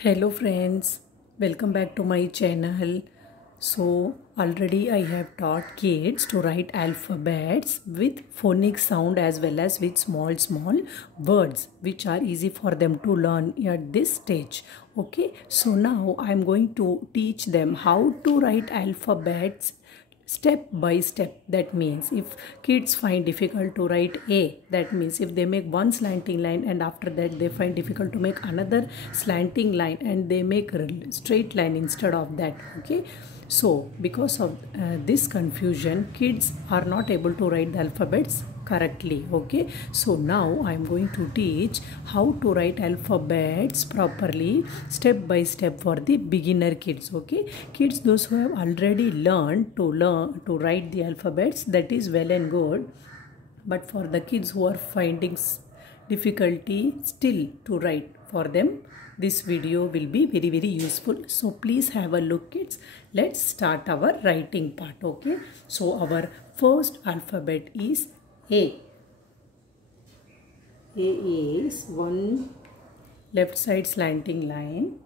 Hello friends, welcome back to my channel. So already I have taught kids to write alphabets with phonic sound as well as with small words which are easy for them to learn at this stage. Okay, so now I am going to teach them how to write alphabets step by step. That means if kids find difficult to write A, that means if they make one slanting line and after that they find difficult to make another slanting line and they make a straight line instead of that. Okay, so because of this confusion, kids are not able to write the alphabets correctly. Okay, so now I am going to teach how to write alphabets properly step by step for the beginner kids. Okay, kids those who have already learned to write the alphabets, that is well and good, but for the kids who are finding difficulty still to write, for them this video will be very useful. So please have a look kids. Let's start our writing part. Okay, so our first alphabet is A. A is one left side slanting line,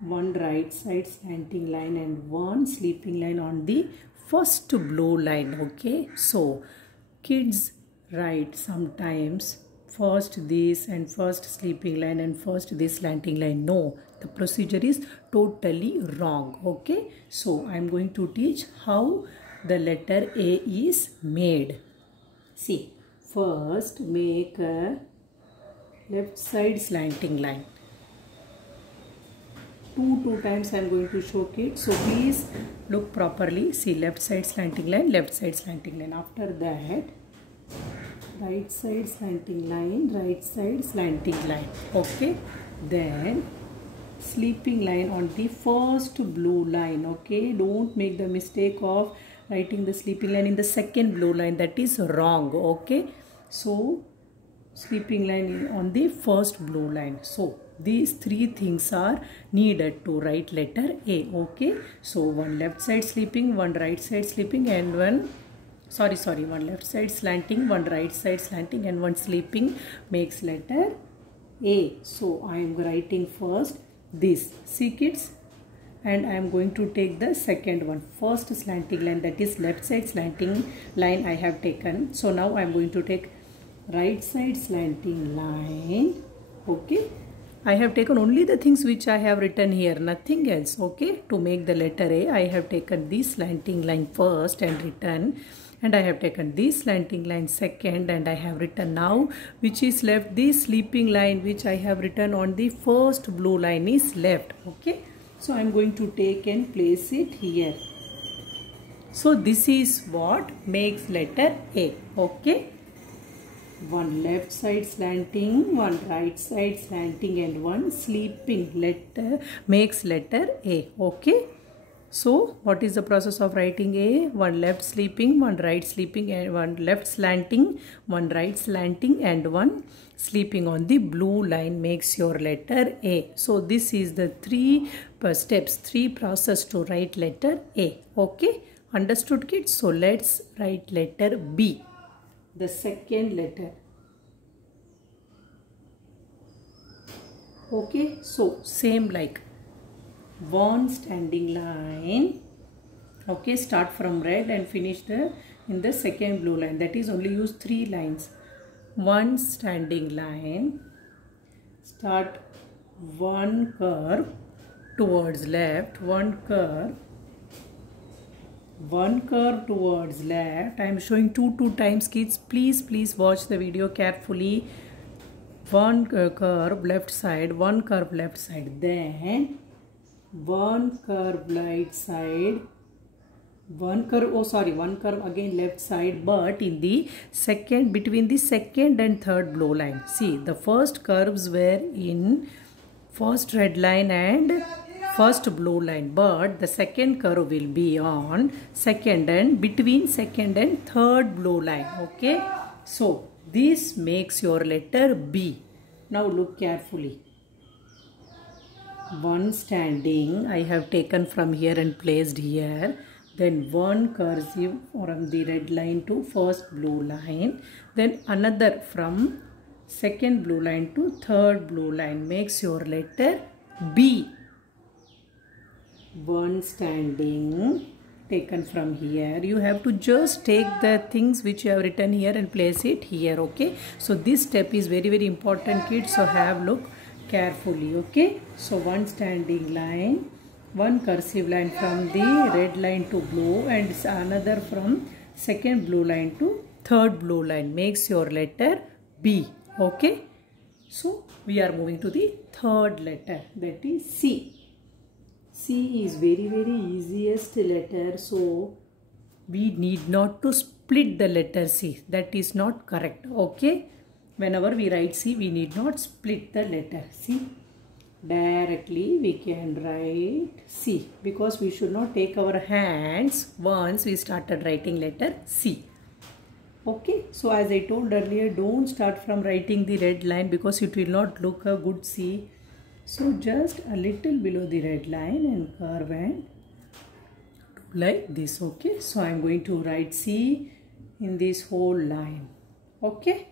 one right side slanting line and one sleeping line on the first blue line. Okay, so kids write sometimes first this and first sleeping line and first this slanting line. No, the procedure is totally wrong. Okay, so I am going to teach how the letter A is made. See, first make a left side slanting line. Two times I am going to show kids, so please look properly. See, left side slanting line, left side slanting line. After that, right side slanting line, right side slanting line. Okay, then sleeping line on the first blue line. Okay, don't make the mistake of writing the sleeping line in the second blue line. That is wrong. Okay, so sleeping line on the first blue line. So these three things are needed to write letter A. Okay, so one left side sleeping, one right side sleeping and one left side slanting, one right side slanting and one sleeping makes letter A. So I am writing first this. See kids, and I am going to take the second one, first slanting line, that is left side slanting line I have taken. So now I am going to take right side slanting line. Okay, I have taken only the things which I have written here, nothing else. Okay, to make the letter A, I have taken this slanting line first and written, and I have taken this slanting line second and I have written. Now which is left, this sleeping line which I have written on the first blue line is left. Okay, so I am going to take and place it here. So this is what makes letter A. Okay, one left side slanting, one right side slanting and one sleeping letter makes letter A. Okay, so what is the process of writing A? One left sleeping, one right sleeping and one left slanting, one right slanting and one sleeping on the blue line makes your letter A. So this is the three steps, three process to write letter A. Okay, understood kids? So let's write letter B, the second letter. Okay, so same like one standing line. Okay, start from red and finish in the second blue line. That is only use three lines. One standing line, start one curve towards left, one curve towards left. I am showing two times kids. Please watch the video carefully. One curve left side, one curve left side, then one curve right side, one curve again left side, but in the second, between the second and third blue line. See, the first curves were in first red line and first blue line, but the second curve will be on second and between second and third blue line. Okay, so this makes your letter B. Now look carefully. One standing I have taken from here and placed here. Then one cursive from the red line to first blue line. Then another from second blue line to third blue line makes your letter B. One standing taken from here. You have to just take the things which you have written here and place it here. Okay, so this step is very, very important, kids. So have look carefully. Okay, so one standing line, one cursive line from the red line to blue, and another from second blue line to third blue line makes your letter B. Okay, so we are moving to the third letter, that is C. C is very, very easiest letter, so we need not to split the letter C. That is not correct. Okay, whenever we write C, we need not split the letter C. Directly we can write C, because we should not take our hands once we started writing letter C. Okay, so as I told earlier, don't start from writing the red line, because it will not look a good C. So just a little below the red line and curve and do like this. Okay, so I am going to write C in this whole line. Okay,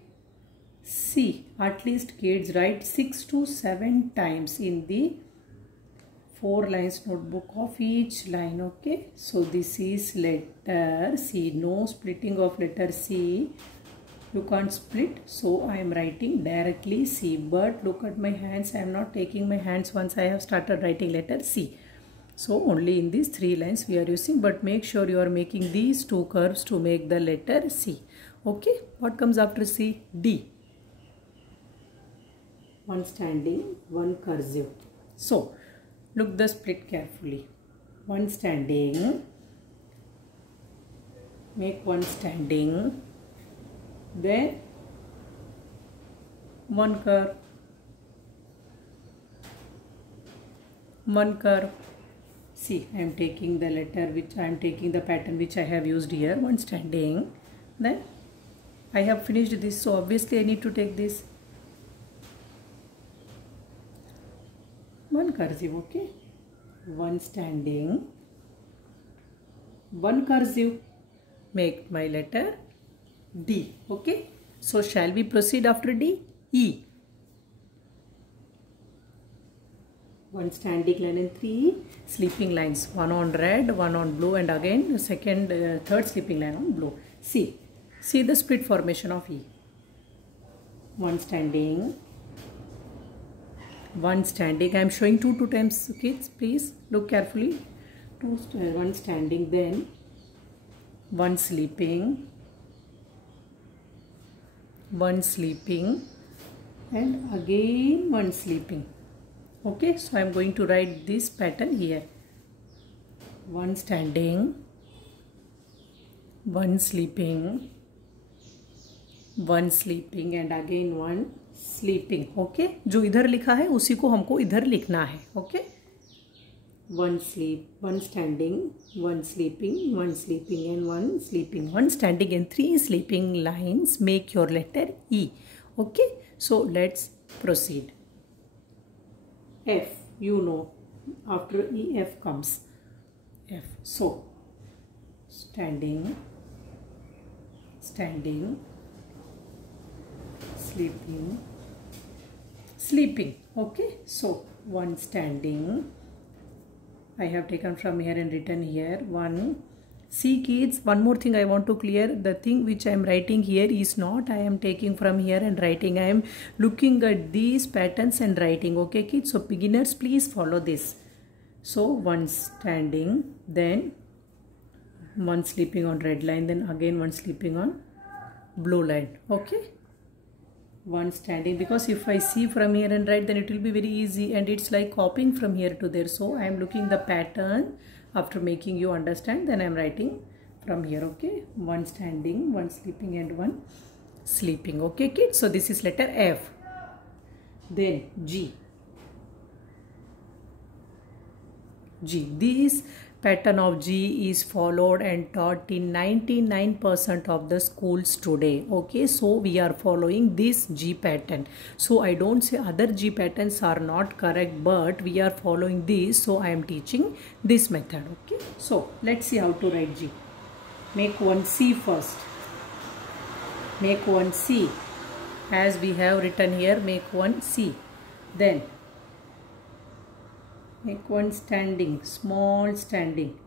C, at least kids write 6 to 7 times in the 4 lines notebook of each line. Okay, so this is letter C. No splitting of letter C. You can't split, so I am writing directly C. But look at my hands. I am not taking my hands once I have started writing letter C. So only in these 3 lines we are using, but make sure you are making these 2 curves to make the letter C. Okay, what comes after C? D. One standing, one cursive. So look the split carefully. One standing, make one standing, then one curve, one curve. See, I am taking the letter which I am taking the pattern which I have used here. One standing, then I have finished this, so obviously I need to take this. One cursive. Okay, one standing, one cursive, make my letter D. Okay, so shall we proceed after D? E. One standing line and 3 sleeping lines, one on red, one on blue, and again third sleeping line on blue. See the split formation of E. One standing, one standing. I am showing 2 times, kids, please look carefully. One standing, then one sleeping, one sleeping, and again one sleeping. Okay, so I am going to write this pattern here. One standing, one sleeping, and again one sleeping. Okay, जो इधर लिखा है उसी को हमको इधर लिखना है. Okay, one sleep, one standing, one sleeping, and one sleeping. One standing and 3 sleeping lines make your letter E. Okay, so let's proceed. F, you know, after E, F comes F. So standing, standing, sleeping, sleeping. Okay, so one standing, I have taken from here and written here. One. See kids, one more thing I want to clear. The thing which I am writing here is not I am taking from here and writing. I am looking at these patterns and writing. Okay kids, so beginners please follow this. So one standing, then one sleeping on red line, then again one sleeping on blue line. Okay, one standing, because if I see from here and write, then it will be very easy and it's like copying from here to there. So I am looking the pattern. After making you understand, then I am writing from here. Okay, one standing, one sleeping, and one sleeping. Okay kids, so this is letter F. Then G. This pattern of G is followed and taught in 99% of the schools today. Okay, so we are following this G pattern. So I don't say other G patterns are not correct, but we are following this, so I am teaching this method. Okay, so let's see how to write G. Make one C first. Make one C. As we have written here, make one C. Then make one standing, small standing,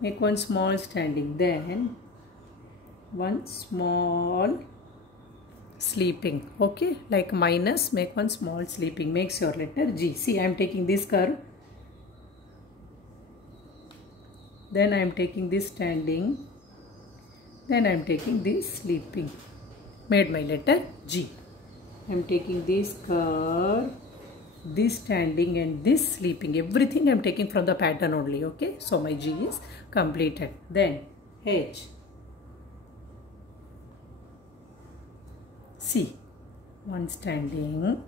make one small standing, then one small sleeping. Okay, like minus, make one small sleeping, makes your letter G. See, I am taking this curve, then I am taking this standing, then I am taking this sleeping, made my letter G. I am taking this curve, this standing and this sleeping, everything I am taking from the pattern only. Okay, so my G is completed. Then H, C, one standing,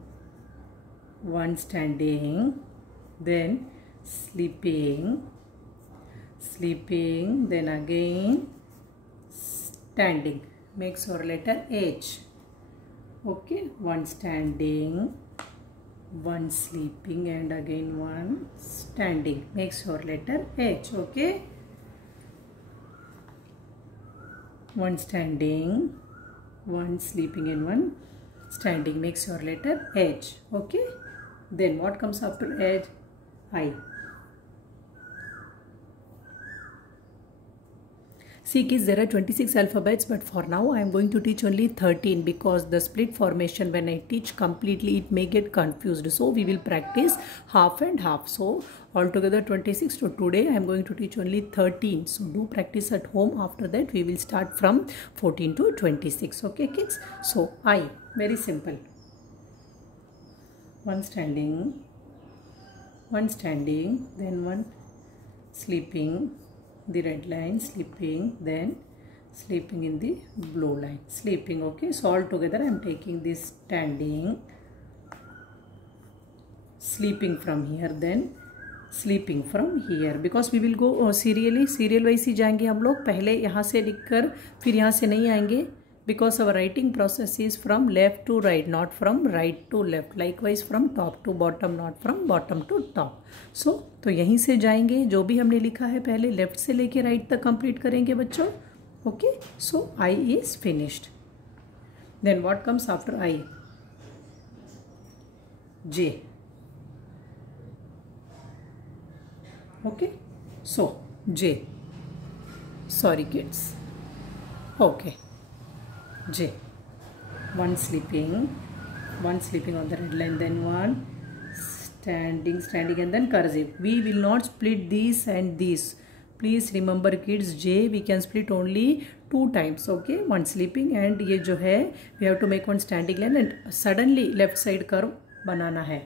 then sleeping, then again standing, makes our letter H. Okay, one standing, one sleeping and again one standing, makes your letter H. Okay, one standing, one sleeping and one standing, makes your letter H. Okay, then what comes after H? I. See kids, there are 26 alphabets, but for now I am going to teach only 13 because the split formation, when I teach completely, it may get confused. So we will practice half and half. So altogether 26. So today I am going to teach only 13. So do practice at home. After that we will start from 14 to 26. Okay kids. So I, very simple. One standing, then one sleeping, the red line, sleeping, then sleeping in the blue line, sleeping. Okay, so all together I am taking this standing, sleeping from here, then sleeping from here, because we will go serial wise ही जाएंगे हम लोग. पहले यहाँ से लिखकर फिर यहाँ से नहीं आएंगे, because our writing process is from left to right, not from right to left. Likewise from top to bottom, not from bottom to top. So तो यहीं से जाएंगे, जो भी हमने लिखा है पहले लेफ्ट से लेके राइट तक कंप्लीट करेंगे बच्चों. Okay, so I is finished. Then what comes after I? J. Okay, so J. Sorry kids. Okay. J, one sleeping on the red line, then one standing and then cursive. We will not split these and these. Please remember kids, J we can split only 2 times. Okay, one sleeping and ये जो है we have to make one standing line and suddenly left side curve बनाना है.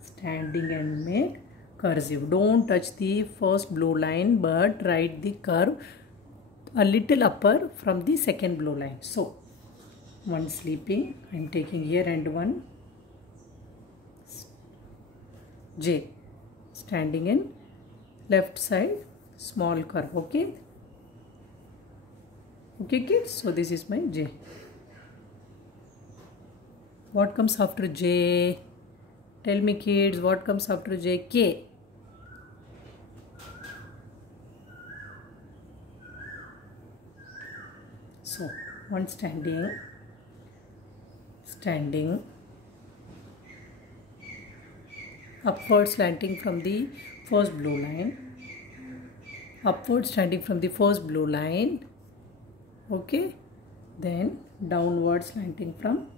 Standing and make cursive. Don't touch the first blue line but write the curve a little upper from the second blue line. So one sleeping I am taking here and one J, standing in left side small curve. Okay, kids, so this is my J. What comes after J? Tell me kids, what comes after J? K. So one standing, upward slanting from the first blue line, upward standing from the first blue line. Okay, then downward slanting from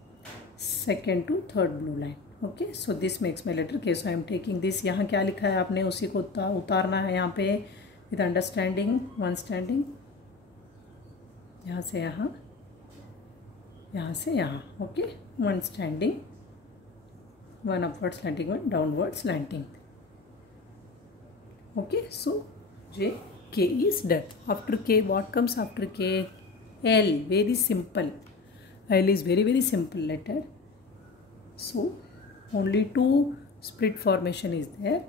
second to third blue line. Okay, so this makes my letter K. So I am taking this. यहाँ क्या लिखा है आपने उसी को उतारना है यहाँ पे with understanding. One standing, यहाँ से यहाँ, यहाँ से यहाँ. Okay, one standing, one upward slanting, one downward slanting. Okay, so J, K is done. After K, what comes after K? L. Very simple. L is very simple letter. So only 2 split formation is there.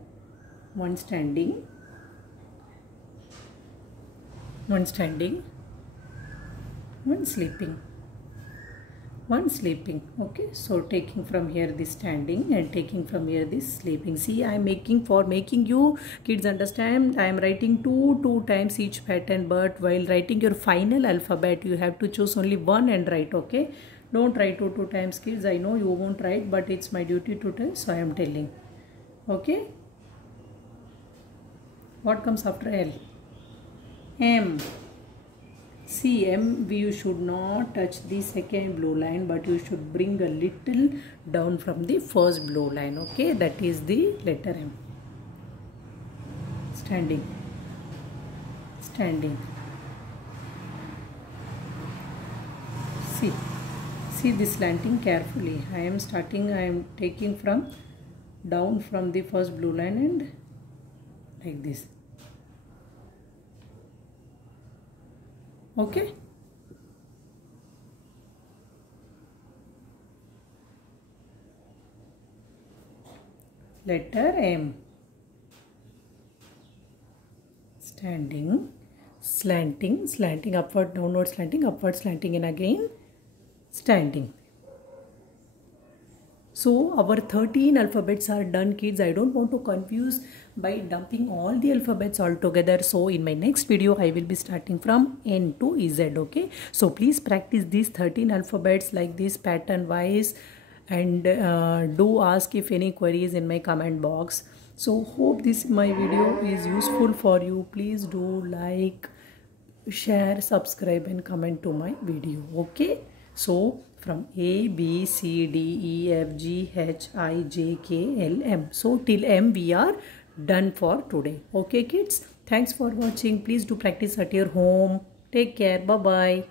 One standing, one sleeping, Okay, so taking from here this standing and taking from here this sleeping. See, I am making you kids understand. I am writing two times each pattern, but while writing your final alphabet you have to choose only one and write. Okay, don't write two times kids. I know you won't write, but it's my duty to tell, so I am telling. Okay. What comes after L? M. See, M, you should not touch the second blue line, but you should bring a little down from the first blue line. Okay, that is the letter M. Standing. Standing. See this slanting carefully. I am taking from down from the first blue line and like this. Okay. Letter M. Standing, slanting, slanting, upward, downward, slanting, upward, slanting, and again standing. So our 13 alphabets are done, kids. I don't want to confuse by dumping all the alphabets all together. So in my next video, I will be starting from N to Z. Okay. So please practice these 13 alphabets like this pattern wise, and do ask if any queries in my comment box. So hope my video is useful for you. Please do like, share, subscribe and comment to my video. Okay. So from A, B, C, D, E, F, G, H, I, J, K, L, M. So till M we are done for today. Okay kids. Thanks for watching. Please do practice at your home. Take care. Bye-bye.